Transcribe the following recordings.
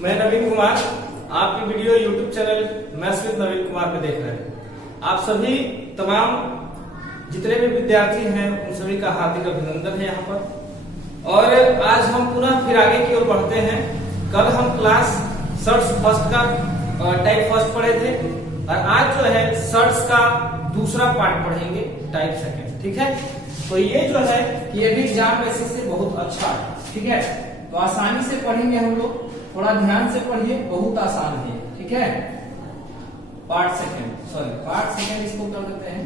मैं नवीन कुमार आपकी video YouTube channel maths with Naveen Kumar पे देख रहे हैं। आप सभी तमाम जितने भी विद्यार्थी हैं उन सभी का हार्दिक अभिनंदन है यहाँ पर। और आज हम पुनः फिर आगे की ओर बढ़ते हैं। कल हम क्लास सर्ट्स फर्स्ट का टाइप फर्स्ट पढ़े थे और आज जो है सर्ट्स का दूसरा पार्ट पढ़ेंगे टाइप सेकंड। ठीक है, तो ये जो है ये भी एग्जाम बेसिस से बहुत अच्छा है। ठीक है, तो आसानी से पढ़ेंगे हम लोग, थोड़ा ध्यान से पढ़िए, बहुत आसान है। ठीक है, पार्ट सेकंड इसको कर देते हैं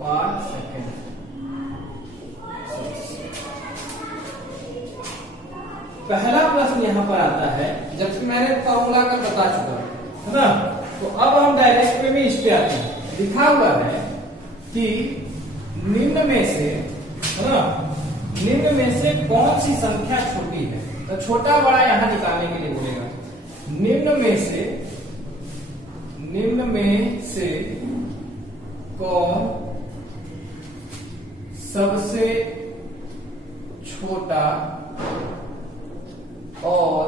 पार्ट सेकंड। पहला प्रश्न यहाँ पर आता है, जबकि मैंने फॉर्मूला का बता चुका है ना, तो अब हम डायरेक्ट पे भी इस पे आते हैं। लिखा हुआ है कि निम्न में से, है ना, निम्न में से कौन सी संख्या छोटी है। तो छोटा बड़ा यहां निकालने के लिए बोलेगा। निम्न में से कौन सबसे छोटा और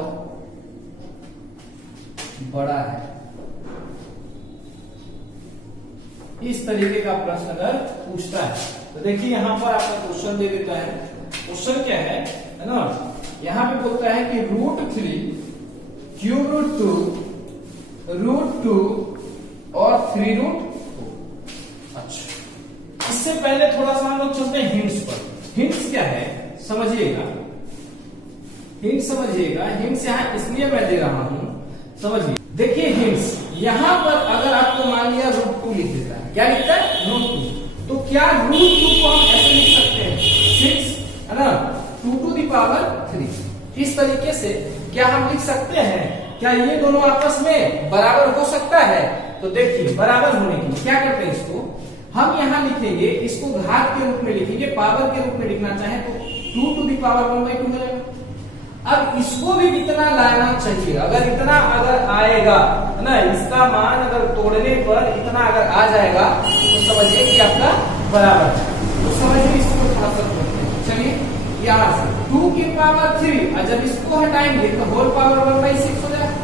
बड़ा है। इस तरीके का प्रश्न अगर पूछता है तो देखिए यहां पर आपका क्वेश्चन दे देता है। क्वेश्चन क्या है ना, यहां पे बोलता है कि √3 क्यूब √2 और 3√4। अच्छा, इससे पहले थोड़ा सा हम लोग चलते हैं हिंट्स पर। हिंट्स क्या है समझिएगा, हिंट्स यहां इसलिए मैं दे रहा हूं, समझिए। देखिए हिंट्स यहां पर अगर आपको मान लिया √2 लिख देता है, क्या लिखता है √2, तो क्या √2 को हम ऐसे लिख सकते हैं 6, है ना, 2⁻3। इस तरीके से क्या हम लिख सकते हैं? क्या ये दोनों आपस में बराबर हो सकता है? तो देखिए बराबर होने के लिए क्या करते हैं, इसको हम यहां लिखेंगे, इसको घात के रूप में लिखेंगे, पावर के रूप में लिखना चाहे तो 2⁻1/2 हो जाएगा। अब इसको भी इतना लाना चाहिए, अगर आएगा, है ना, इसका मान अगर तोड़ने पर इतना अगर आ जाएगा तो समझिए कि आपका बराबर है। तो समझिए इसको थोड़ा सा करते हैं। चलिए यहां से 2⁻3 और जब इसको हटाएंगे तो होल पावर 1/6 हो जाएगा।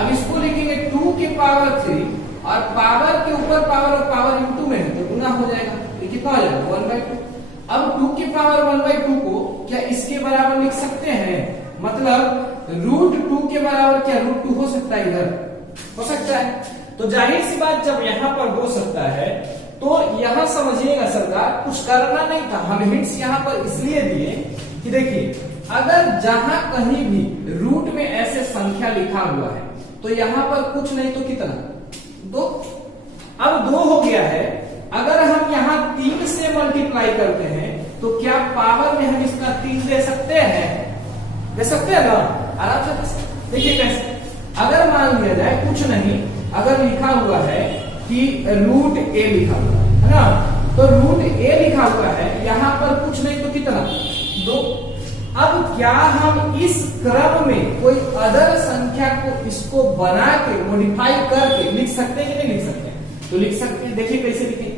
अब इसको लिखेंगे 2⁻3 और पावर के ऊपर पावर और पावर इंटू में है तो गुना हो जाएगा, तो कितना हो जाएगा 1/2। अब 2⁻1/2 को क्या इसके बराबर लिख सकते हैं? मतलब √2 के बराबर क्या √2 हो सकता है? इधर हो सकता है। तो जाहिर सी बात जब यहां पर हो सकता है तो यहां समझिएगा सरकार कुछ करना नहीं था। हम हिंट्स यहां पर इसलिए दिए कि देखिए अगर जहां कहीं भी रूट में ऐसे संख्या लिखा हुआ है तो यहां पर कुछ नहीं तो कितना 2। अब 2 हो गया है, अगर हम यहां 3 से मल्टीप्लाई करते हैं तो क्या पावर में हम इसका 3 दे सकते हैं? दे सकते हैं ना, आराम से दे सकते। देखिए कैसे, अगर मान लिया जाए कुछ नहीं, अगर लिखा हुआ है कि √a लिखा हुआ है ना, तो √a लिखा हुआ है, यहां पर कुछ नहीं तो कितना 2। अब क्या हम इस क्रम में कोई अदर संख्या को इसको बना के मॉडिफाई करके लिख सकते हैं कि नहीं लिख सकते? तो लिख सकते हैं। देखिए कैसे लिखें,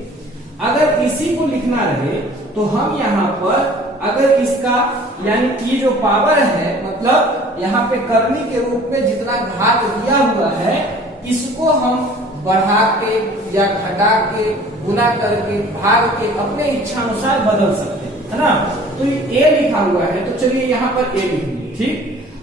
अगर इसी को लिखना रहे तो हम यहाँ पर अगर इसका यानी ये जो पावर है, मतलब यहाँ पे करनी के रूप में जितना घात दिया हुआ है इसको हम बढ़ा के या घटा के गुना करके भाग के अपने इच्छा अनुसार बदल सकते हैं, है ना। तो ये a लिखा हुआ है तो चलिए यहाँ पर a लिख दिए। ठीक,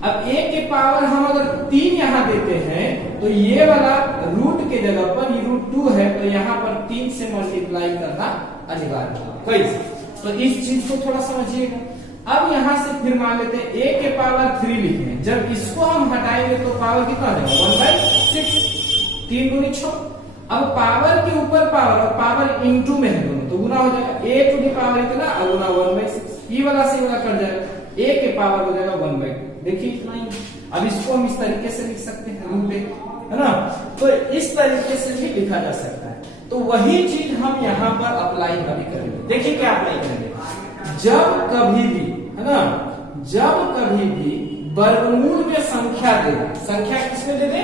अब a के पावर हम अगर 3 यहाँ देते हैं तो ये वाला रूट के जगह पर ये √2 है तो यहाँ पर 3 से मल्टीप्लाई करना अनिवार्य होगा। कैसे? तो इस चीज को थोड़ा समझिएगा। अब यहां से फिर मान लेते हैं a के पावर 3 लिखे, जब इसको हम हटाएंगे तो पावर कितना हो जाएगा 1/6, 3 दूनी 6। अब पावर के ऊपर पावर और पावर इंटू में है दोनों तो गुना हो जाएगा, a⁻ इतना और गुना 1/6, ये वाला से वाला कट जाएगा, a के पावर हो जाएगा 1/2। देखिए इतना ही। अब इसको हम इस तरीके से लिख सकते हैं √a, है ना, तो इस तरीके से भी लिखा जा सकता है। तो वही चीज हम यहाँ पर अप्लाई अभी करेंगे। देखिए क्या अप्लाई करेंगे, जब कभी भी, है ना, जब कभी भी वर्गमूल में संख्या दे, संख्या किसमें दे दे?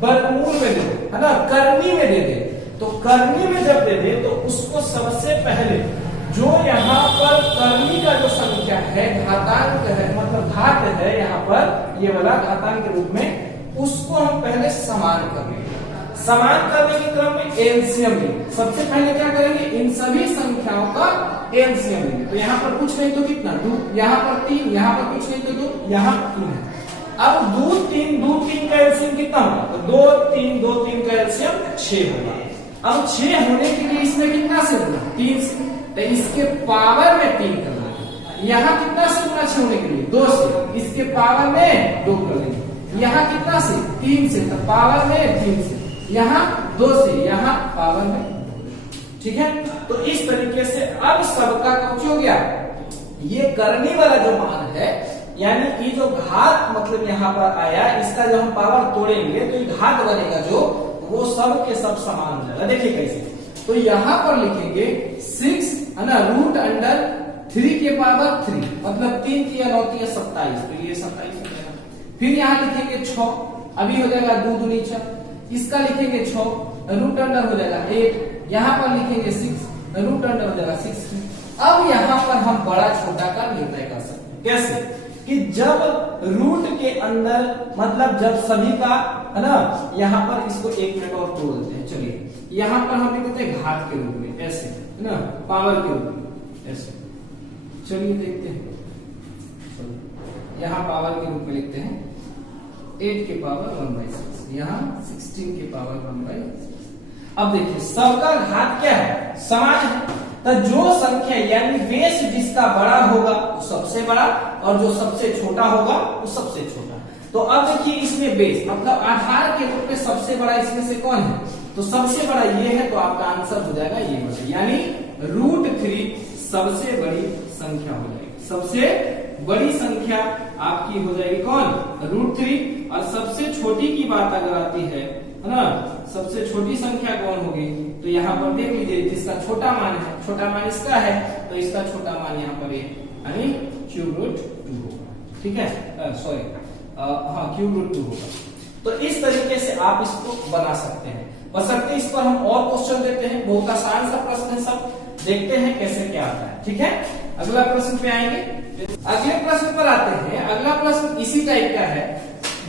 वर्गमूल में दे दे, है ना, करनी में दे दे। तो करनी में जब दे दे तो उसको सबसे पहले जो यहाँ पर करनी का जो संख्या है घातांक है, मतलब घात है यहाँ पर ये वाला घातांक के रूप में, उसको हम पहले समान करेंगे। समान करने के क्रम में एलसीएम लेंगे। सबसे पहले क्या करेंगे, इन सभी संख्याओं का एलसीएम लेंगे। तो यहाँ पर कुछ नहीं तो कितना 2, यहाँ पर 3, यहाँ पर कुछ नहीं तो 2, यहाँ 3 है। अब 2 3 का एलसीएम कितना होगा, तो 2 3 का एलसीएम 6 होगा। अब 6 होने के लिए इसमें कितना से होगा, 3 से, तो इसके पावर में 3 करना है। यहाँ कितना से होना 6 होने के लिए, 2 से, इसके पावर में 2 कर लेंगे। यहाँ कितना से, 3 से, तो पावर में 3 से, यहाँ 2 से, यहाँ पावर में। ठीक है, तो इस तरीके से अब सबका कुछ हो गया, ये करने वाला जो मान है, यानी ये जो घात मतलब यहाँ पर आया, इसका जो हम पावर तोड़ेंगे तो ये घात बनेगा जो, वो सब के सब समान हो जाएगा। देखिए कैसे, तो यहाँ पर लिखेंगे 6 है ना, रूट अंडर 3 के पावर 3, मतलब 3 3 9 3 27, तो ये 27 हो जाएगा। फिर यहाँ लिखेंगे 6, अभी हो जाएगा 2 दूनी 6, इसका लिखेंगे 6, रूट अंडर हो जाएगा 8, यहाँ पर लिखेंगे 6, रूट अंडर हो जाएगा 16। अब यहाँ पर हम बड़ा छोटा का निर्णय कर सकते हैं। कैसे, कि जब रूट के अंदर मतलब जब सभी का है ना, यहाँ पर इसको 1 मिनट और तोड़ देते हैं। चलिए यहाँ पर हम लिखते हैं घात के रूप में, ऐसे है ना, पावर के रूप में ऐसे। चलिए देखते हैं, यहाँ पावर के रूप में लिखते हैं 8 के पावर 1/6, यहाँ 16 के पावर 1/6। अब देखिए सबका घात क्या है, समान है, तो जो संख्या यानी बेस जिसका बड़ा होगा वो सबसे बड़ा, और जो सबसे छोटा होगा वो सबसे छोटा। तो अब देखिए इसमें बेस मतलब आधार के रूप में सबसे बड़ा इसमें से कौन है, तो सबसे बड़ा ये है, तो आपका आंसर हो जाएगा ये वाला, यानी √3 सबसे बड़ी संख्या हो जाएगी। सबसे बड़ी संख्या आपकी हो जाएगी कौन, √3। और सबसे छोटी की बात अगर आती है ना, सबसे छोटी संख्या कौन होगी, तो यहाँ पर देख लीजिए जिसका छोटा मान है, छोटा मान इसका है, तो इसका छोटा मान यहाँ पर यानी √2 होगा। ठीक है, सॉरी हाँ √2 होगा। तो इस तरीके से आप इसको बना सकते हैं। बशर्ते इस पर हम और क्वेश्चन देते हैं, बहुत आसान सा प्रश्न है सब, देखते हैं कैसे क्या आता है। ठीक है, अगला प्रश्न पे आएंगे। अगले प्रश्न पर आते हैं। अगला प्रश्न इसी टाइप का है,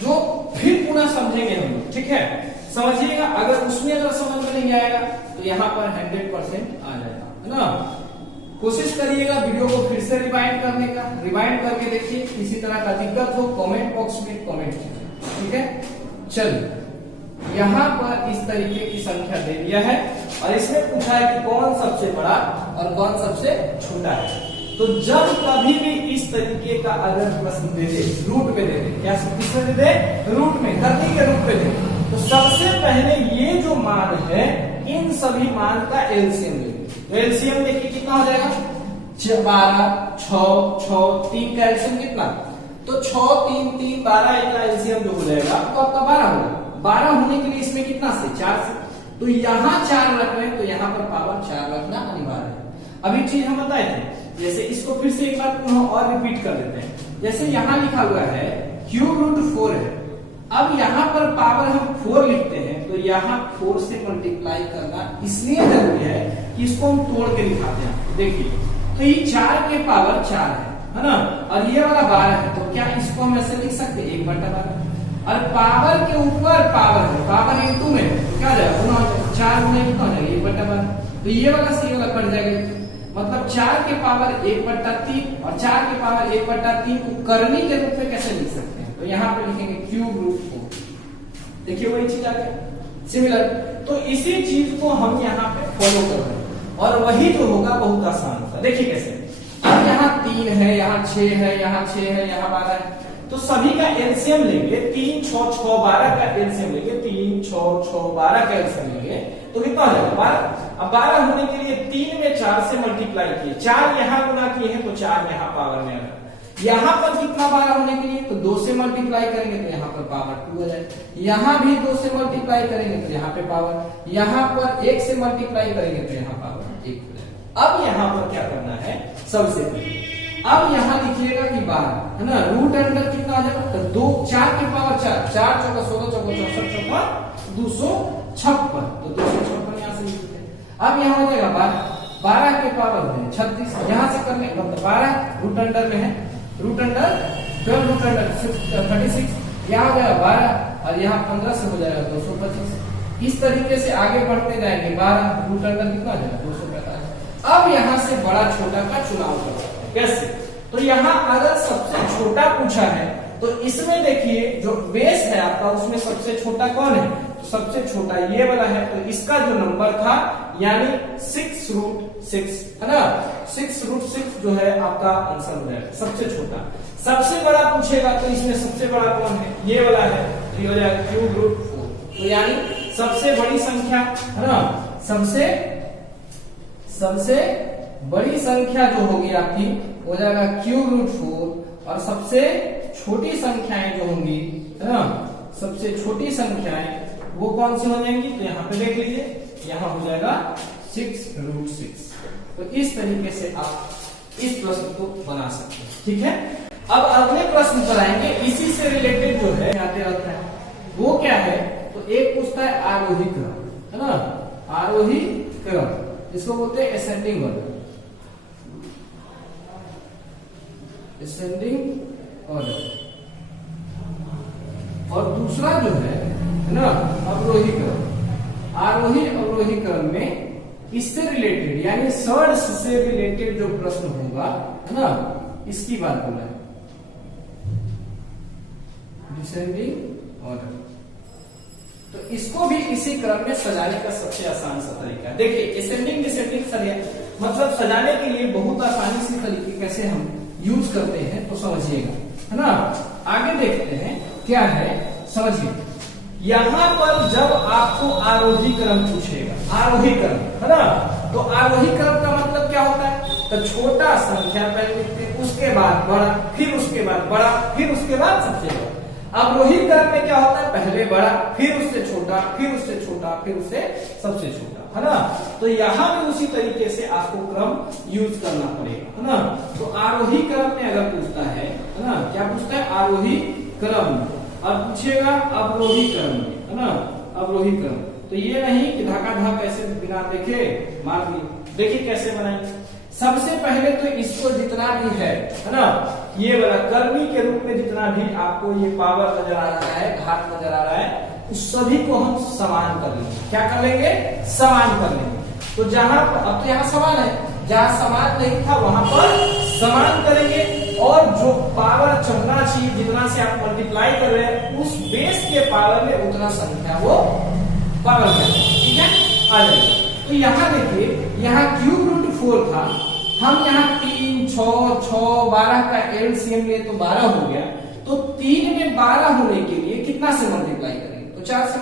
जो फिर पुनः समझेंगे हम लोग। ठीक है, समझिएगा, अगर उसमें अगर समझ में नहीं आएगा तो यहाँ पर 100% आ जाएगा, है ना। कोशिश करिएगा वीडियो को फिर से रिवाइंड करने का, रिवाइंड करके देखिए, किसी तरह का दिक्कत हो कमेंट बॉक्स में कमेंट कीजिए। ठीक है, चलिए यहाँ पर इस तरीके की संख्या दे दिया है, और इसमें पूछा है कि कौन सबसे बड़ा और कौन सबसे छोटा है। तो जब कभी भी इस तरीके का अगर प्रश्न दे दे, रूट में दे दे, क्या किसमें दे दे, रूट में, करनी के रूप में दे, तो सबसे पहले ये जो मान है इन सभी मान का एलसीएम लेंगे। तो एलसीएम देखिए कितना हो जाएगा, 12 6 6 3 का एलसीएम कितना, तो 6 3 3 12 का एलसीएम जो हो जाएगा तो आपका 12 होगा। 12 होने के लिए इसमें कितना से, 4 से, तो यहाँ 4 रख रहे हैं, तो यहाँ पर पावर 4 रखना अनिवार्य है। अभी चीज हम बताए थे, जैसे इसको फिर से एक बार पुनः और रिपीट कर देते हैं। जैसे यहाँ लिखा हुआ है √4 है, अब यहाँ पर पावर हम 4 लिखते हैं, तो यहाँ 4 से मल्टीप्लाई करना इसलिए जरूरी है कि इसको हम तोड़ के दिखाते हैं। देखिए, तो ये 4 के पावर 4 है ना, और ये वाला 12 है, तो क्या इसको हम ऐसे लिख सकते हैं 1/12, और पावर के ऊपर पावर है, पावर × में तो क्या जाएगा 4 गुना कितना हो जाएगा 1/12, तो ये वाला सी वाला कट जाएगा। मतलब 4 के पावर 1/3 और 4 के पावर 1/3 को करनी के रूप में कैसे लिख सकते हैं, तो यहाँ पे लिखेंगे √4। देखिए वही चीज आ गया सिमिलर। तो इसी चीज को हम यहाँ पे फॉलो कर रहे हैं, और वही जो होगा बहुत आसान होगा। देखिए कैसे, अब यहाँ 3 है, यहाँ 6 है, यहाँ 6 है, यहाँ 12 है, तो सभी का एलसीएम लेंगे, 3 6 6 12 का एलसीएम लेंगे, 3 6 6 12 का एलसीएम लेंगे, तो कितना हो जाएगा 12। अब 12 होने के लिए 3 में 4 से मल्टीप्लाई किए, 4 यहाँ गुना किए हैं, तो 4 यहाँ पावर में आ गया। यहाँ पर कितना 12 होने के लिए, तो 2 से मल्टीप्लाई करेंगे तो यहाँ पर पावर 2 हो जाए, यहाँ भी 2 से मल्टीप्लाई करेंगे तो यहाँ पे पावर, यहाँ पर 1 से मल्टीप्लाई करेंगे तो यहाँ पावर 1 हो जाए। अब यहाँ पर क्या करना है, सबसे पहले अब यहाँ लिखिएगा कि 12 है ना, रूट अंडर कितना आ जाएगा, तो 2 4 के पावर 4, 4 चौका 16 चौका 64 चौका 256, तो 256 यहाँ से लिखते हैं। अब यहाँ हो जाएगा 12 के पावर है 36, यहाँ से करने मतलब 12 रूट अंडर में है, रूट अंडर 12 रूट अंडर 36, यहाँ हो जाएगा 12 और यहाँ 15 से हो जाएगा 225। इस तरीके से आगे बढ़ते जाएंगे, 12 रूट अंडर कितना हो जाएगा 245। अब यहाँ से बड़ा छोटा का चुनाव कर सकते हैं। कैसे? तो यहाँ अगर सबसे छोटा पूछा है तो इसमें देखिए जो बेस है आपका उसमें सबसे छोटा कौन है? तो सबसे छोटा ये वाला है, तो इसका जो नंबर था यानी 6 रूट 6 है ना, 6 रूट 6 जो है आपका आंसर हो जाएगा सबसे छोटा। सबसे बड़ा पूछेगा तो इसमें सबसे बड़ा कौन है? ये वाला है, तो ये हो जाएगा क्यूब रूट 4। तो यानी सबसे बड़ी संख्या है ना, सबसे बड़ी संख्या जो होगी आपकी हो जाएगा क्यूब रूट 4 और सबसे छोटी संख्याएं जो होंगी है ना, सबसे छोटी संख्याएं वो कौन सी हो जाएंगी? तो यहाँ पे देख लीजिए, यहाँ हो जाएगा 6 रूट 6। तो इस तरीके से आप इस प्रश्न को बना सकते हैं। ठीक है, अब अगले प्रश्न पर आएंगे, इसी से रिलेटेड जो है आते रहता है वो क्या है? तो एक पूछता है आरोही क्रम है ना, आरोही क्रम इसको बोलते हैं असेंडिंग ऑर्डर, असेंडिंग ऑर्डर। और दूसरा जो है ना अवरोही क्रम। आरोही अवरोही क्रम में इससे रिलेटेड यानी षड्ज से रिलेटेड जो प्रश्न होगा है ना, इसकी बात बोला है, डिसेंडिंग ऑर्डर। तो इसको भी इसी क्रम में सजाने का सबसे आसान सा तरीका है। देखिए असेंडिंग डिसेंडिंग मतलब सजाने के लिए बहुत आसानी से तरीके कैसे हम यूज करते हैं, तो समझिएगा है ना। आगे देखते हैं क्या है, समझिए। यहां पर जब आपको आरोही क्रम पूछेगा, आरोही क्रम है ना, तो आरोही क्रम का मतलब क्या होता है? तो छोटा संख्या पहले लिखते हैं, उसके बाद बड़ा, फिर उसके बाद बड़ा, फिर उसके बाद सबसे बड़ा। अवरोही क्रम में क्या होता है? पहले बड़ा, फिर उससे छोटा, फिर उससे छोटा, फिर उससे सबसे छोटा, है ना। तो यहाँ भी उसी तरीके से आपको क्रम यूज करना पड़ेगा, है ना। तो आरोही क्रम में अगर पूछता है ना, क्या पूछता है? आरोही क्रम। और पूछेगा अवरोही क्रम में, है ना, अवरोही क्रम। तो ये नहीं कि धक्का ऐसे बिना देखे मार दी। देखिए कैसे बनाएंगे। सबसे पहले तो इसको जितना भी है ना, ये वाला कर्मी के रूप में जितना भी आपको ये पावर नजर आ रहा है, घात नजर आ रहा है, उस सभी को हम समान कर लेंगे। क्या कर लेंगे? समान कर लेंगे। तो जहां अब तो यहाँ समान है, जहां समान नहीं था वहां पर समान करेंगे, और जो पावर चढ़ना चाहिए जितना से आप मल्टीप्लाई कर रहे हैं उस बेस के पावर में उतना संख्या वो पावर में, ठीक है, आ जाएगी। तो यहाँ देखिए, यहाँ क्यूब रूट 4 था, हम यहाँ 3, 6, 6, 12 का एलसीएम लिए तो 12 हो गया। तो 3 में 12 होने के लिए कितना से मल्टीप्लाई करेंगे? तो 4 से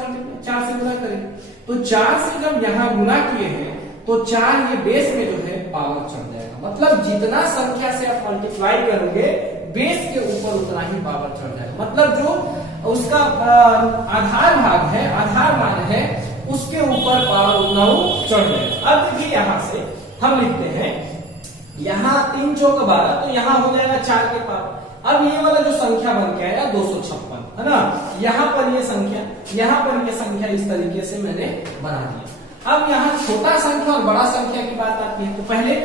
गुना करेंगे। तो 4 से जब यहाँ गुना किए हैं तो 4 ये बेस में जो है पावर चढ़ जाएगा। मतलब जितना संख्या से आप मल्टीप्लाई करोगे बेस के ऊपर उतना ही पावर चढ़ जाएगा। मतलब जो उसका आधार भाग है, आधार मान है, उसके ऊपर पावर उतना चढ़ जाएगा। अब देखिए यहाँ से हम लिखते हैं, यहाँ 3 चौक 12, तो यहाँ हो जाएगा 4 के पावर। अब ये वाला जो संख्या बन के आया 256, है ना, यहाँ पर ये संख्या, यहाँ पर ये संख्या इस तरीके से मैंने बना दिया। अब यहाँ छोटा संख्या और बड़ा संख्या की बात आती है, तो पहले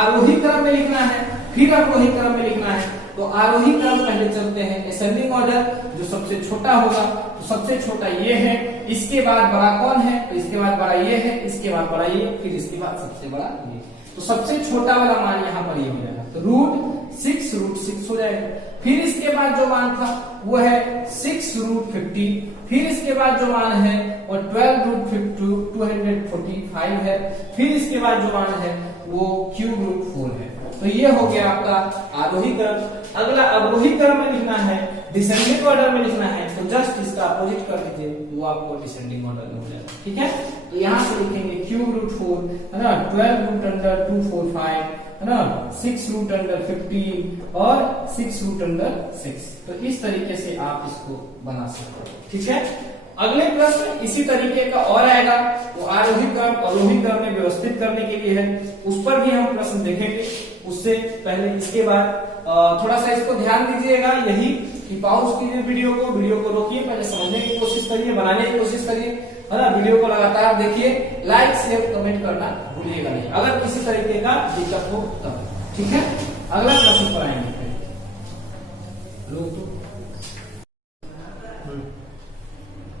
आरोही क्रम में लिखना है, फिर अवरोही क्रम में लिखना है। तो आरोही क्रम पहले चलते हैं, असेंडिंग ऑर्डर, जो सबसे छोटा होगा, तो सबसे छोटा ये है, इसके बाद बड़ा कौन है? तो इसके बाद बड़ा ये है, इसके बाद बड़ा ये, फिर इसके बाद सबसे बड़ा ये। तो सबसे छोटा वाला मान यहाँ पर ये हो जाएगा, तो रूट 6 हो जाएगा। फिर इसके बाद जो मान था वो है 6 रूट 50, फिर इसके बाद जो मान है वो 12 रूट 245 है, फिर इसके बाद जो मान है वो क्यूब रूट 4 है। तो ये हो गया आपका आरोही क्रम। अगला अवरोही क्रम में लिखना है, डिसेंडिंग ऑर्डर में लिखना है, तो जस्ट इसका अपोजिट कर दीजिए, वो आपको डिसेंडिंग ऑर्डर में हो जाएगा, ठीक है। तो यहाँ से लिखेंगे क्यूब रूट 4, है ना, 12 रूट अंडर 245, है ना, 6 रूट अंडर 15 और 6 रूट अंडर 6। तो इस तरीके से आप इसको बना सकते हो, ठीक है। अगले प्रश्न इसी तरीके का और आएगा, वो आरोही क्रम अवरोही क्रम में व्यवस्थित करने के लिए है, उस पर भी हम प्रश्न देखेंगे। उससे पहले इसके बाद थोड़ा सा इसको ध्यान दीजिएगा, यही कि पॉज कीजिए वीडियो को रोकिए, पहले समझने की कोशिश करिए, बनाने की कोशिश करिए, है ना। वीडियो को लगातार देखिए, लाइक शेयर कमेंट करना भूलिएगा नहीं, अगर किसी तरीके का दिक्कत हो तब, ठीक है। अगला प्रश्न पर आएंगे,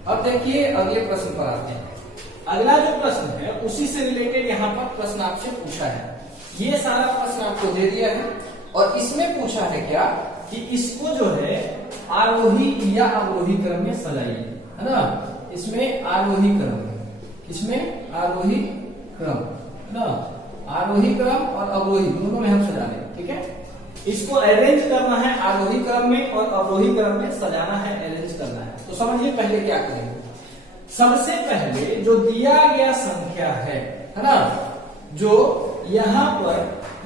अब देखिए अगले प्रश्न पर आते हैं। अगला जो प्रश्न है उसी से रिलेटेड यहाँ पर प्रश्न आपसे पूछा है। ये सारा प्रश्न आपको दे दिया है और इसमें पूछा है क्या कि इसको जो है आरोही या अवरोही क्रम में सजाइए, है ना। इसमें आरोही क्रम, इसमें आरोही क्रम, है ना। आरोही क्रम और अवरोही दोनों में हम सजा लें, ठीक है। इसको अरेंज करना है आरोही क्रम में और अवरोही क्रम में सजाना है, अरेंज करना है। तो समझिए पहले क्या करेंगे। सबसे पहले जो दिया गया संख्या है ना, जो यहाँ पर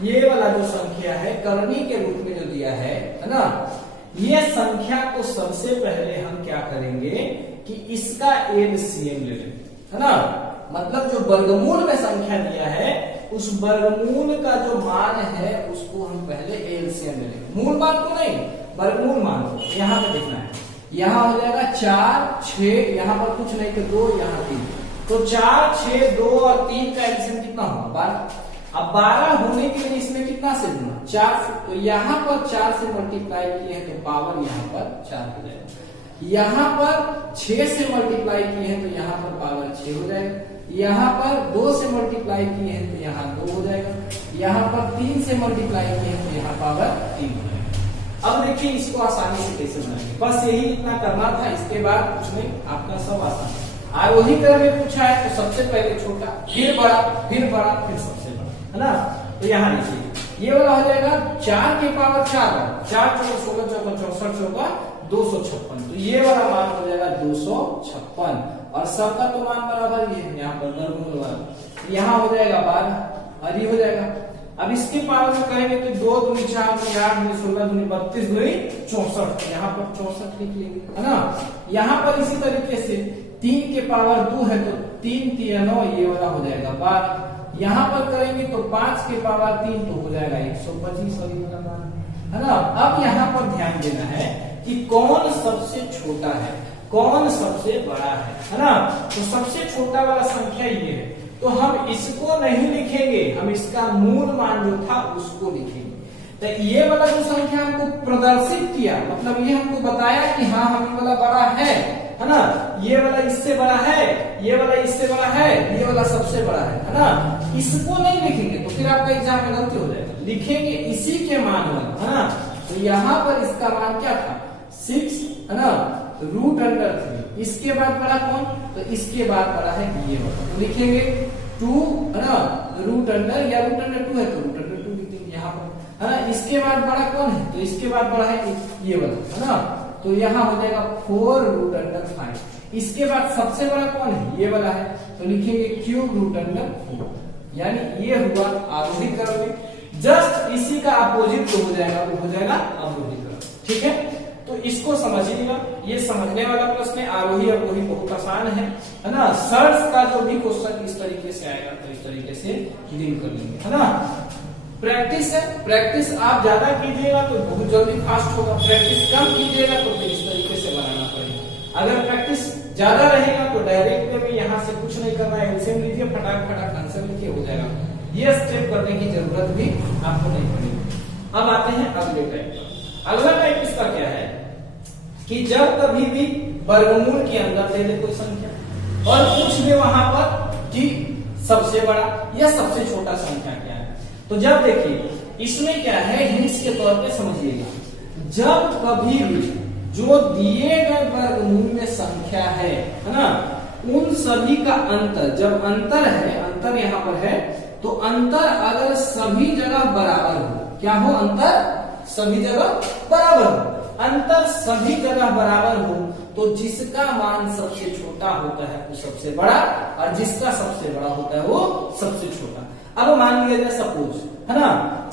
ये वाला जो संख्या है करनी के रूप में जो दिया है ना, ये संख्या को सबसे पहले हम क्या करेंगे कि इसका एलसीएम ले लें, है ना। मतलब जो वर्गमूल में संख्या दिया है उस वर्गमूल का जो मान है उसको हम पहले एलसीएम ले लेंगे। मूल मान को नहीं, वर्गमूल मान को यहाँ पे देखना है। यहाँ हो जाएगा 4, 6, यहाँ पर कुछ नहीं तो 2, यहाँ 3। तो 4, 6, 2 और 3 का एलसीएम कितना होगा? 12। अब 12 होने के लिए इसमें कितना से गुना? 4 से। तो यहाँ पर 4 से मल्टीप्लाई किए हैं तो पावर यहाँ पर 4 हो जाएगा। यहाँ पर 6 से मल्टीप्लाई किए हैं तो यहाँ पर पावर 6 हो जाएगा। यहाँ पर 2 से मल्टीप्लाई किए हैं तो यहाँ 2 हो जाएगा। यहाँ पर 3 से मल्टीप्लाई किए हैं तो यहाँ पावर 3 हो जाएगा। अब देखिए इसको आसानी से कैसे बनाएंगे, बस यही इतना करना था, इसके बाद कुछ नहीं, आपका सब आसान है। आरोही क्रम में पूछा है तो सबसे पहले छोटा, फिर बड़ा, फिर बड़ा, फिर सबसे बड़ा, है ना। तो यहाँ लिखिए ये वाला हो जाएगा 4 के पावर 4, 4 चौका 16 चौका 64 चौका 256। तो ये वाला मान हो जाएगा 256 और सबका तो मान बराबर ही है, यहाँ पर वर्गमूल वाला यहाँ हो जाएगा 12 और ये हो जाएगा। अब इसके पावर में कहेंगे तो 2 दूनी 4 दूनी 8 दूनी 16 दूनी 32 दूनी 64, यहाँ पर 64 लिख लेंगे, है ना। यहाँ पर इसी तरीके से 3 के पावर 2 है तो 3 3 9, ये वाला हो जाएगा 12। यहाँ पर करेंगे तो 5 के पावर 3 तो हो जाएगा 125 और ये वाला मान, है ना। अब यहाँ पर ध्यान देना है कि कौन सबसे छोटा है, कौन सबसे बड़ा है ना। तो सबसे छोटा वाला संख्या ये है, तो हम इसको नहीं लिखेंगे, हम इसका मूल मान जो था उसको लिखेंगे। तो ये वाला जो संख्या हमको प्रदर्शित किया, मतलब ये हमको बताया कि हाँ हम वाला बड़ा है ना, ये वाला इससे बड़ा है, ये वाला इससे बड़ा है, ये वाला सबसे बड़ा है ना। इसको नहीं लिखेंगे तो फिर आपका एग्जाम में गलती हो जाएगा। लिखेंगे इसी के मान वाला, है ना। तो यहाँ पर इसका मान क्या था? 6, है ना, √3। इसके बाद बड़ा कौन? तो इसके बाद बड़ा है ये वाला, तो लिखेंगे 2, है ना, √, या √2 है तो √2 लिख देंगे यहाँ पर, है ना। इसके बाद बड़ा कौन है? तो इसके बाद बड़ा है ये वाला, है ना। तो यहाँ हो जाएगा 4√5। इसके बाद सबसे बड़ा कौन है? ये वाला है, तो लिखेंगे ³ यानी ये हुआ आरोही क्रम में। जस्ट इसी का अपोजिट जो हो जाएगा वो हो जाएगा अवरोही क्रम, ठीक है। तो इसको समझिएगा, ये समझने वाला प्रश्न है। आरोही अवरोही बहुत आसान है ना। सर्च का जो भी क्वेश्चन इस तरीके से आएगा तो इस तरीके से डील कर लेंगे, है ना। प्रैक्टिस है, प्रैक्टिस आप ज्यादा कीजिएगा तो बहुत जल्दी फास्ट होगा, प्रैक्टिस कम कीजिएगा तो फिर इस तरीके से बनाना पड़ेगा। अगर प्रैक्टिस ज्यादा रहेगा तो डायरेक्ट में यहाँ से कुछ नहीं करना है, एलसीएम लीजिए, फटाक फटाक आंसर लिखिए, हो जाएगा। ये स्टेप करने की जरूरत भी आपको नहीं पड़ेगी। अब आते हैं अगले टाइप पर। अगला टाइप इसका क्या है कि जब कभी भी वर्गमूल के अंदर दे दे कोई संख्या और पूछ दे वहां पर कि सबसे बड़ा या सबसे छोटा संख्या क्या है, तो जब देखिए इसमें क्या है, हिंट्स के तौर पे समझिएगा। जब कभी भी जो दिए गए वर्गमूल में संख्या है ना, उन सभी का अंतर, जब अंतर है, अंतर यहाँ पर है, तो अंतर अगर सभी जगह बराबर हो, क्या हो? अंतर सभी जगह बराबर हो। अंतर सभी जगह बराबर हो तो जिसका मान सबसे छोटा होता है वो सबसे बड़ा और जिसका सबसे बड़ा होता है वो सबसे छोटा। अब मान लिया जाए सपोज, है ना,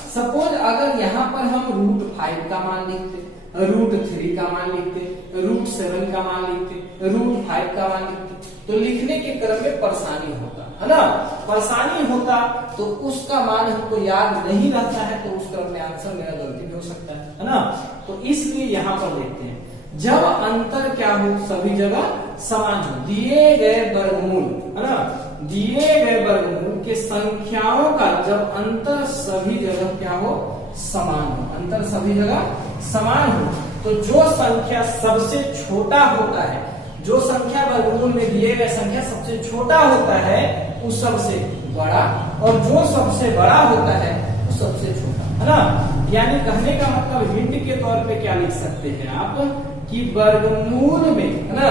सपोज अगर यहाँ पर हम √5 का मान लिखते, √3 का मान लिखते, √7 का मान लिखते, √5 का मान लिखते, तो लिखने के क्रम में परेशानी होता है ना। परेशानी होता तो उसका मान हमको याद नहीं रहता है तो उस क्रम में आंसर मेरा गलती भी हो सकता है ना। तो इसलिए यहाँ पर देखते हैं, जब अंतर क्या हो, सभी जगह समान हो, दिए गए वर्गमूल, है ना, दिए गए वर्गमूल के संख्याओं का जब अंतर सभी जगह क्या हो, समान हो, अंतर सभी जगह समान हो, तो जो संख्या सबसे छोटा होता है, जो संख्या वर्गमूल में दिए गए संख्या सबसे छोटा होता है वो सबसे बड़ा, और जो सबसे बड़ा होता है वो सबसे छोटा, है ना। यानी कहने का मतलब हिंट के तौर पे क्या लिख सकते हैं आप कि वर्गमूल में, है ना,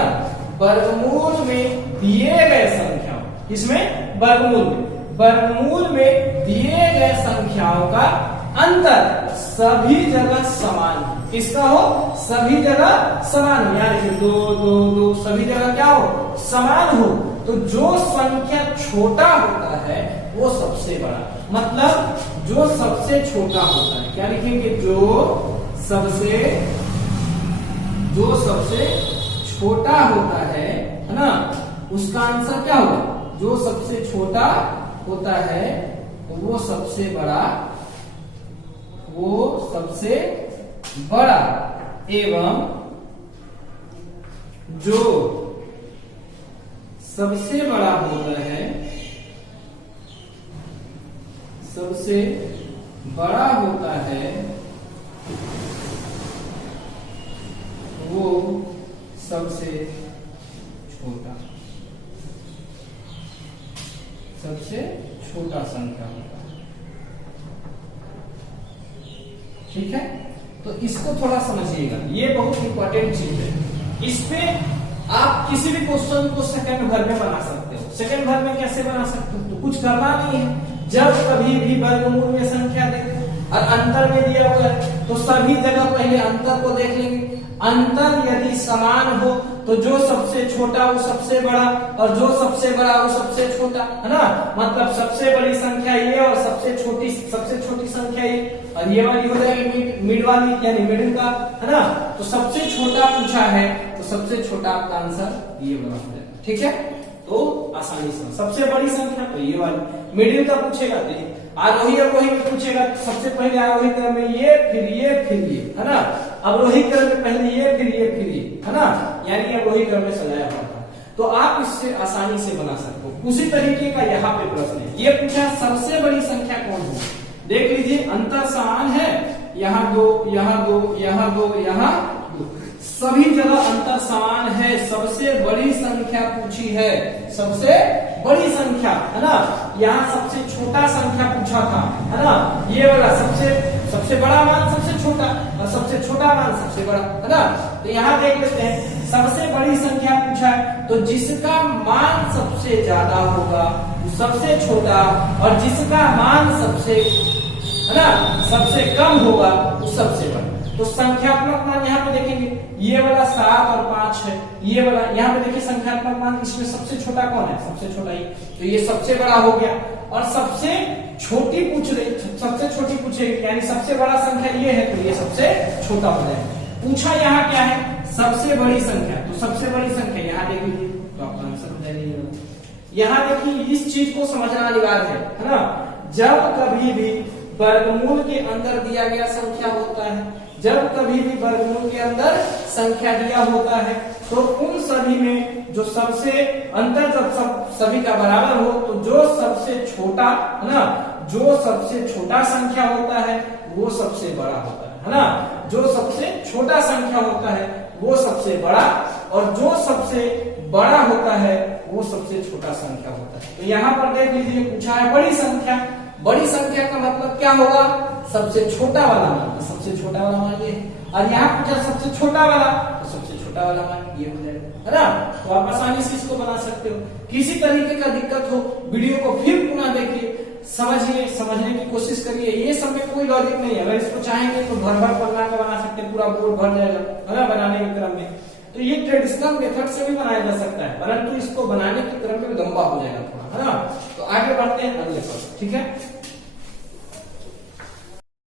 वर्गमूल में दिए गए संख्याओं, इसमें वर्गमूल में दिए गए संख्याओं का अंतर सभी जगह समान हो। किसका हो? सभी जगह समान हो। यानी 2 2 2 सभी जगह क्या हो? समान हो। तो जो संख्या छोटा होता है वो सबसे बड़ा, मतलब जो सबसे छोटा होता है, क्या लिखेंगे? जो सबसे छोटा होता है ना, उसका आंसर क्या होगा? जो सबसे छोटा होता है वो सबसे बड़ा, एवं जो सबसे बड़ा होता है, वो सबसे छोटा संख्या होता है। ठीक है, तो इसको थोड़ा समझिएगा, ये बहुत इंपॉर्टेंट चीज है। इस पे आप किसी भी क्वेश्चन को सेकंड भर में बना सकते हो। सेकंड भर में कैसे बना सकते हो? तो कुछ करना नहीं है, जब कभी भी वर्गमूल में संख्या देखो और अंतर में दिया हुआ है तो सभी जगह पहले अंतर को देख लेंगे। अंतर यदि समान हो तो जो सबसे छोटा वो सबसे बड़ा, और जो सबसे बड़ा वो सबसे छोटा, है ना। मतलब सबसे बड़ी संख्या ये और सबसे छोटी संख्या ये, और ये वाली हो जाएगी मिड वाली, यानी मिडिल का, है ना। तो सबसे छोटा पूछा है तो सबसे छोटा आपका आंसर ये वाला हो जाएगा। ठीक है, तो आसानी से सबसे बड़ी संख्या तो ये वाली, मिडिल का पूछेगा तो आरोही अवरोही में पूछेगा सबसे पहले आरोही क्रम में ये, फिर ये, है ना। अवरोही क्रम में पहले ये, फिर ये, है ना। यानी अवरोही क्रम में सजाया हुआ था, तो आप इससे आसानी से बना सकते हो। उसी तरीके का यहाँ पे प्रश्न है, ये पूछा सबसे बड़ी संख्या कौन हो। देख लीजिए, अंतर समान है, यहाँ 2, यहाँ 2, यहाँ 2, यहाँ 2, सभी जगह अंतर समान है। सबसे बड़ी संख्या पूछी है, सबसे बड़ी संख्या, है ना। यहाँ सबसे छोटा संख्या पूछा था, है ना। ये वाला सबसे बड़ा मान सबसे छोटा, और सबसे छोटा मान सबसे बड़ा, है ना। तो यहाँ देख लेते हैं, सबसे बड़ी संख्या पूछा है तो जिसका मान सबसे ज्यादा होगा वो सबसे छोटा, और जिसका मान सबसे, है ना, सबसे कम होगा वो सबसे बड़ा। तो संख्यात्मक मान यहाँ पे देखेंगे, ये वाला 7 और 5 है, ये वाला यहाँ पे देखिए संख्यात्मक मान, इसमें सबसे छोटा कौन है? सबसे छोटा ही, तो ये सबसे बड़ा हो गया। और सबसे छोटी पूछेगी, यानी सबसे बड़ा संख्या ये है तो ये सबसे छोटा हो जाएगा। पूछा यहाँ क्या है? सबसे बड़ी संख्या, तो सबसे बड़ी संख्या यहाँ देख लीजिए, तो आपका आंसर हो जाएगा। यहाँ देखिए, इस चीज को समझना अनिवार्य है ना। जब कभी भी वर्गमूल के अंदर दिया गया संख्या होता है, जब कभी भी वर्गमूल के अंदर संख्या दिया होता है तो उन सभी में जो सबसे अंतर जब सभी का बराबर हो तो जो सबसे छोटा, है ना, जो सबसे छोटा संख्या होता है वो सबसे बड़ा होता है ना। जो सबसे छोटा संख्या होता है वो सबसे बड़ा, और जो सबसे बड़ा होता है वो सबसे छोटा संख्या होता है। तो यहाँ पर देख लीजिए, पूछा है बड़ी संख्या। बड़ी संख्या का मतलब क्या होगा? सबसे छोटा वाला मान, तो सबसे छोटा वाला मान ये, और यहाँ पूछा सबसे छोटा वाला, तो सबसे छोटा वाला मान ये हो जाएगा, है ना। तो आप आसानी से इसको बना सकते हो। किसी तरीके का दिक्कत हो, वीडियो को फिर पुनः देखिए, समझने की कोशिश करिए। ये सब में कोई लॉजिक नहीं है, अगर इसको चाहेंगे तो भर पन्ना का बना सकते हैं, पूरा बोर्ड भर जाएगा, है ना, बनाने के क्रम में। तो ये ट्रेडिशनल मेथड से भी बनाया जा सकता है, परंतु इसको बनाने के क्रम में लंबा हो जाएगा थोड़ा, है ना। तो आगे बढ़ते हैं अगले प्रश्न, ठीक है।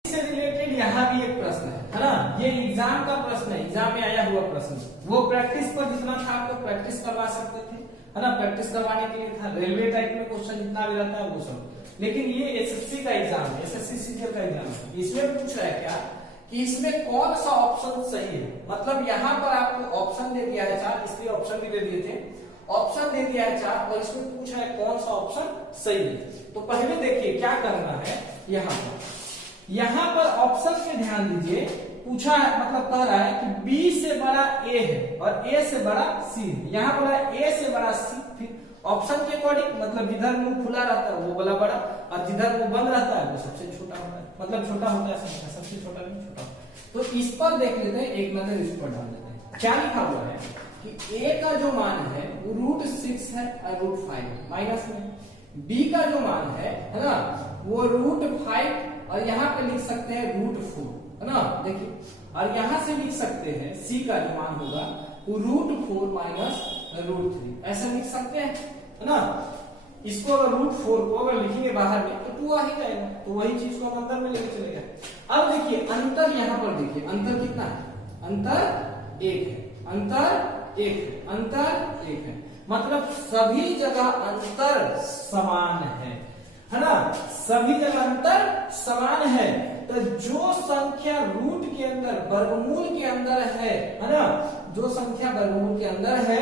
इससे रिलेटेड यहाँ भी एक प्रश्न है ना, ये एग्जाम का प्रश्न है, एग्जाम में आया हुआ प्रश्न। वो प्रैक्टिस पर जितना था आपको प्रैक्टिस करवा सकते थे, है ना, प्रैक्टिस करवाने के लिए था। रेलवे टाइप में क्वेश्चन जितना भी रहता है वो सब, लेकिन ये एसएससी का एग्जाम है, एसएससी सीजीएल का एग्जाम है। इसमें पूछ रहा है क्या कि इसमें कौन सा ऑप्शन सही है। मतलब यहाँ पर आपको ऑप्शन दे दिया है 4, इसलिए ऑप्शन भी दे दिए थे, ऑप्शन दे दिया है 4, और इसमें पूछा है कौन सा ऑप्शन सही है। तो पहले देखिए क्या करना है, यहाँ पर ऑप्शन में ध्यान दीजिए, पूछा है, मतलब कह रहा है कि B से बड़ा A है और A से बड़ा C है। यहाँ बोला A से बड़ा C, फिर ऑप्शन के अकॉर्डिंग, मतलब जिधर मुंह खुला रहता है वो वाला बड़ा, और जिधर मुंह बंद रहता है वो सबसे छोटा होता है, मतलब छोटा होता है संख्या, सबसे छोटा नहीं छोटा होता है। तो इस पर देख लेते हैं, एक नजर इस पर डाल देते हैं। क्या लिखा हुआ है कि A का जो मान है वो √6 है और √5 माइनस में, B का जो मान है ना, वो √5 और यहाँ पे लिख सकते हैं √4, है ना, देखिए, और यहाँ से लिख सकते हैं C का जो मान होगा वो √4 माइनस √3, ऐसा लिख सकते हैं, है ना। इसको अगर √4 को अगर लिखेंगे बाहर में तो 2 आ ही जाएगा, तो वही चीज को हम अंदर में लेके चले गए। अब देखिए अंतर, यहाँ पर देखिए अंतर कितना है, अंतर 1 है, अंतर 1 है, अंतर 1 है, मतलब सभी जगह अंतर समान है ना, सभी जगह अंतर समान है। तो जो संख्या रूट के अंदर, वर्गमूल के अंदर है ना, जो संख्या वर्गमूल के अंदर है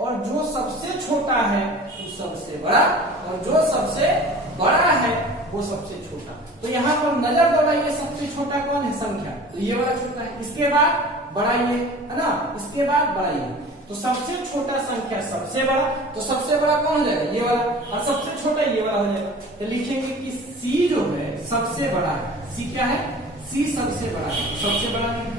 और जो सबसे छोटा है वो सबसे बड़ा, और जो सबसे बड़ा है वो सबसे छोटा। तो यहाँ पर नजर दौड़ाइए, सबसे छोटा कौन है संख्या, तो ये वाला छोटा है, इसके बाद बड़ा ये, है ना, इसके बाद बड़ा ये, तो सबसे छोटा संख्या सबसे बड़ा, तो सबसे बड़ा कौन हो जाएगा, ये वाला, और सबसे छोटा ये वाला हो जाएगा। तो लिखेंगे कि C जो है सबसे बड़ा है, C क्या है, C सबसे बड़ा है, सबसे बड़ा नहीं,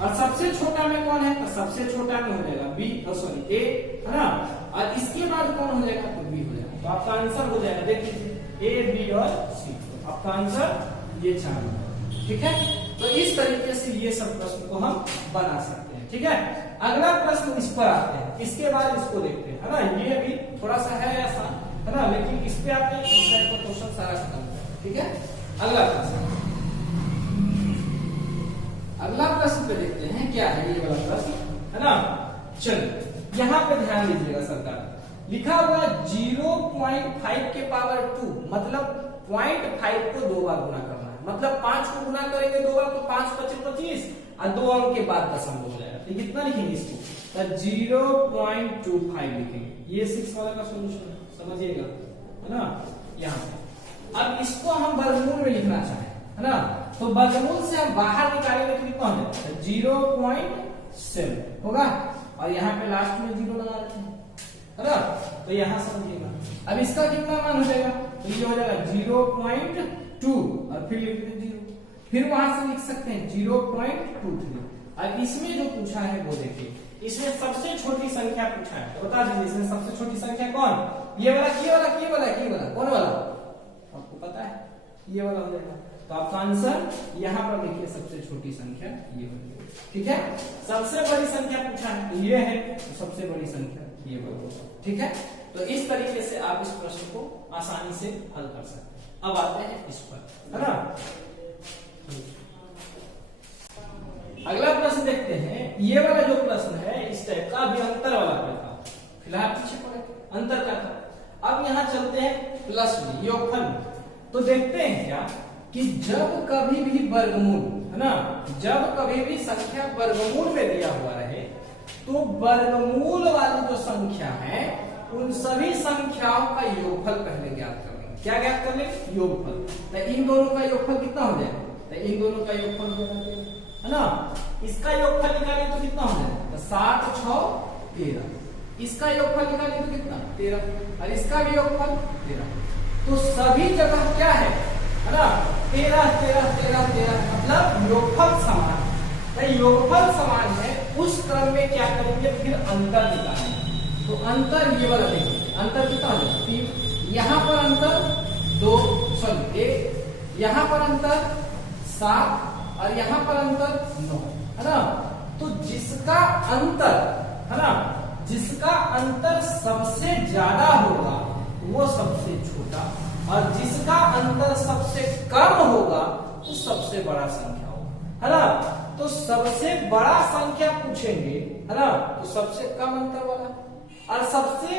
और सबसे छोटा में कौन है, तो सबसे छोटा में हो जाएगा B, सॉरी A, है ना, और इसके बाद कौन हो जाएगा, तो B हो जाएगा। तो आपका आंसर हो जाएगा, देखिए A, B और C, तो आपका आंसर ये 4 होगा, ठीक है। तो इस तरीके से ये सब प्रश्न को हम बना सकते हैं, ठीक है। अगला प्रश्न इस पर आते हैं, इसके बाद इसको देखते हैं, है ना, ये भी थोड़ा सा है आसान, है ना, लेकिन इस पे आपने क्वेश्चन सारा खत्म किया, ठीक है। अगला प्रश्न, अगला प्रश्न पे देखते हैं क्या है ये वाला प्रश्न, है ना। चलो यहाँ पे ध्यान दीजिएगा सरकार, लिखा हुआ 0.5 के पावर 2, मतलब 0.5 को 2 बार गुना करना है, मतलब 5 को गुना करेंगे 2 बार तो 5 × 25 25 और 2 अंक के बाद दशमलव हो जाएगा, तो कितना लिखेंगे इसको, तो 0.25 लिखेंगे। ये 6 वाला का सोल्यूशन है, समझिएगा, है ना। यहाँ अब इसको हम वर्गमूल में लिखना चाहें, है ना, तो वर्गमूल से हम बाहर निकालेंगे तो कितना हो जाएगा, 0.7 होगा, और यहाँ पे लास्ट में 0 लगा देते हैं, है ना। तो यहाँ समझिएगा, अब इसका कितना मान हो जाएगा, तो ये हो जाएगा 0.2 और फिर लिख देंगे 0, फिर वहां से लिख सकते हैं 0.23। अब इसमें जो पूछा है वो देखिए, इसमें सबसे छोटी संख्या पूछा है, तो बता दीजिए इसमें सबसे छोटी संख्या कौन, ये वाला, की वाला, की वाला, की वाला, कौन वाला, आपको पता है, ये वाला हो जाएगा। तो आपका आंसर यहाँ पर देखिए सबसे छोटी संख्या ये होगी, ठीक है। सबसे बड़ी संख्या पूछा है तो ये है, तो सबसे बड़ी संख्या ये होगी, ठीक है। तो इस तरीके से आप इस प्रश्न को आसानी से हल कर सकते हैं। अब आते हैं इस पर, है ना। अगला प्रश्न देखते हैं, ये वाला जो प्रश्न है इस टाइप का, अभी अंतर वाला था, फिलहाल पीछे पड़े अंतर का था। अब यहाँ चलते हैं प्लस में, योगफल। तो देखते हैं क्या कि जब कभी भी वर्गमूल, है ना, जब कभी भी संख्या वर्गमूल में दिया हुआ रहे तो वर्गमूल वाली जो संख्या है उन सभी संख्याओं का योगफल पहले ज्ञात कर लेंगे। क्या ज्ञात कर लेंगे, योगफल। तो इन दोनों का योगफल कितना हो जाएगा, तो इन दोनों का योगफल हो जाएगा, है ना। इसका योगफल निकालें तो कितना हो जाएगा, तो 7 6 13, इसका योगफल निकालें तो कितना 13, और इसका भी योगफल 13। तो सभी जगह क्या है ना, 13 13 13 13, मतलब योगफल समान। तो योगफल समान है, उस क्रम में क्या करेंगे, फिर अंतर निकालेंगे। तो अंतर ये वाला देखिए, अंतर कितना हो जाएगा 3, यहाँ पर अंतर 2 सॉरी 1, यहाँ पर अंतर 7 और यहाँ पर अंतर 9, है ना। तो जिसका अंतर, है ना, जिसका अंतर सबसे ज्यादा होगा वो सबसे छोटा, और जिसका अंतर सबसे कम होगा वो सबसे बड़ा संख्या होगा, है ना। तो सबसे बड़ा संख्या पूछेंगे, है ना, तो सबसे कम अंतर वाला, और सबसे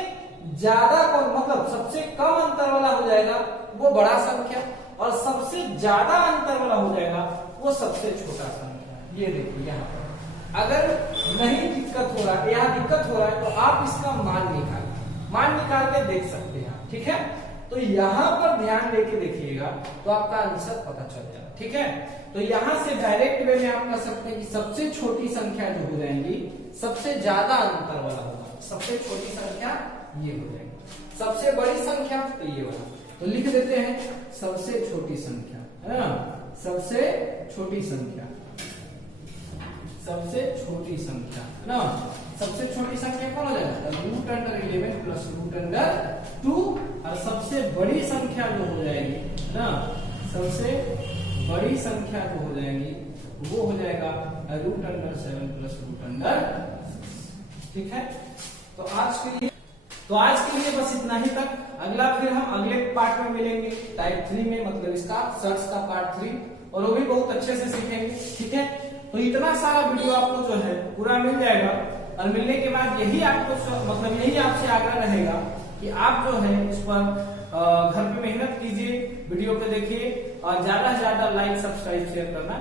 ज्यादा कौन, मतलब सबसे कम अंतर वाला हो जाएगा वो बड़ा संख्या, और सबसे ज्यादा अंतर वाला हो जाएगा वो सबसे छोटा संख्या। ये देखिए यहाँ पर अगर नहीं दिक्कत हो रहा है, यहाँ दिक्कत हो रहा है, तो आप इसका मान निकाल के देख सकते हैं, ठीक है। तो यहाँ पर ध्यान देके देखिएगा तो आपका आंसर पता चल जाएगा। ठीक है, तो यहाँ से डायरेक्ट वे में आप कह सकते हैं कि सबसे छोटी संख्या जो हो जाएंगी सबसे ज्यादा अंतर वाला होगा। सबसे छोटी संख्या ये हो जाएगी, सबसे बड़ी संख्या तो ये वाला। तो लिख देते हैं सबसे छोटी संख्या, है ना, सबसे छोटी संख्या, सबसे छोटी संख्या, है ना। सबसे छोटी संख्या कौन हो जाएगा? √11 प्लस √2। और सबसे बड़ी संख्या जो हो जाएगी, है ना, सबसे बड़ी संख्या जो हो जाएगी वो हो जाएगा √7 प्लस √6। ठीक है, तो आज के लिए बस इतना ही तक। अगला फिर हम अगले पार्ट में मिलेंगे, टाइप 3 में, मतलब इसका सर्च का पार्ट 3, और वो भी बहुत अच्छे से सीखेंगे। ठीक है, तो इतना सारा वीडियो आपको जो है पूरा मिल जाएगा, और मिलने के बाद यही आपको मतलब यही आपसे आग्रह रहेगा कि आप जो है इस पर घर पे मेहनत कीजिए, वीडियो को देखिए, और ज्यादा से ज्यादा लाइक सब्सक्राइब शेयर करना